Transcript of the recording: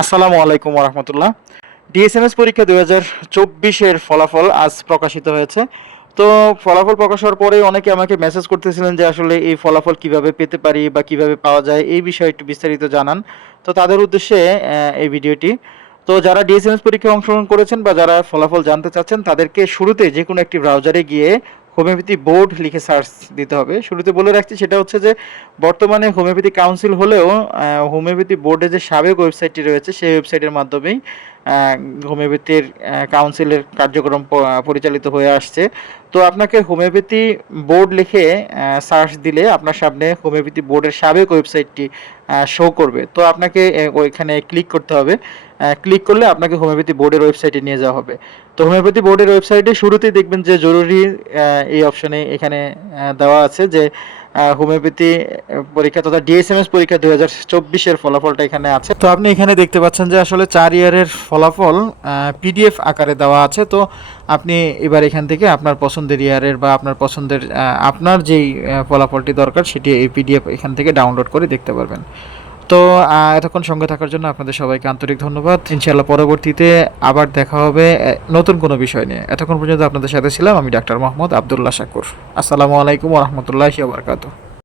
আসসালামু আলাইকুম ওরহমতুল্লাহ। ডিএসএমএস পরীক্ষা 2024-এর ফলাফল আজ প্রকাশিত হয়েছে। তো ফলাফল প্রকাশ হওয়ার পরে অনেকে আমাকে মেসেজ করতেছিলেন যে আসলে এই ফলাফল কিভাবে পেতে পারি বা কিভাবে পাওয়া যায় এই বিষয়ে একটু বিস্তারিত জানান। তো তাদের উদ্দেশ্যে এই ভিডিওটি। তো যারা ডিএসএমএস পরীক্ষায় অংশগ্রহণ করেছেন বা যারা ফলাফল জানতে চাচ্ছেন তাদেরকে শুরুতে যেকোনো একটি ব্রাউজারে গিয়ে হোমিওপ্যাথি বোর্ড লিখে সার্চ দিতে হবে। শুরুতে বলে রাখছি সেটা হচ্ছে যে বর্তমানে হোমিওপ্যাথি কাউন্সিল হলেও হোমিওপ্যাথি বোর্ডের যে সাবেক ওয়েবসাইটটি রয়েছে সেই ওয়েবসাইটের মাধ্যমেই হোমিওপ্যাথির কাউন্সিলের কার্যক্রম পরিচালিত হয়ে আসছে। তো আপনাকে হোমিওপ্যাথি বোর্ড লিখে সার্চ দিলে আপনার সামনে হোমিওপ্যাথি বোর্ডের সাবেক ওয়েবসাইটটি শো করবে। তো আপনাকে ওইখানে ক্লিক করতে হবে। ক্লিক করলে আপনাকে হোমিওপ্যাথি বোর্ডের ওয়েবসাইটে নিয়ে যাওয়া হবে। তো হোমিওপ্যাথি বোর্ডের ওয়েবসাইটে শুরুতেই দেখবেন যে জরুরি এই অপশনে এখানে দেওয়া আছে যে হোমিওপ্যাথি পরীক্ষা তথা ডিএসএমএস পরীক্ষা 2024-এর ফলাফলটা এখানে আছে। তো আপনি এখানে দেখতে পাচ্ছেন যে আসলে 4 ইয়ারের ফলাফল পিডিএফ আকারে দেওয়া আছে। তো আপনি এবার এখান থেকে আপনার পছন্দের ইয়ারের বা আপনার পছন্দের আপনার যেই ফলাফলটি দরকার সেটি এই পিডিএফ এখান থেকে ডাউনলোড করে দেখতে পারবেন। তো এতক্ষণ সঙ্গে থাকার জন্য আপনাদের সবাইকে আন্তরিক ধন্যবাদ। ইনশাআল্লাহ পরবর্তীতে আবার দেখা হবে নতুন কোনো বিষয় নিয়ে। এতক্ষণ পর্যন্ত আপনাদের সাথে ছিলাম আমি ডাক্তার মোহাম্মদ আব্দুল্লাহ শাকুর। আসসালামু আলাইকুম ওয়া রাহমাতুল্লাহি ওয়া বারাকাতুহু।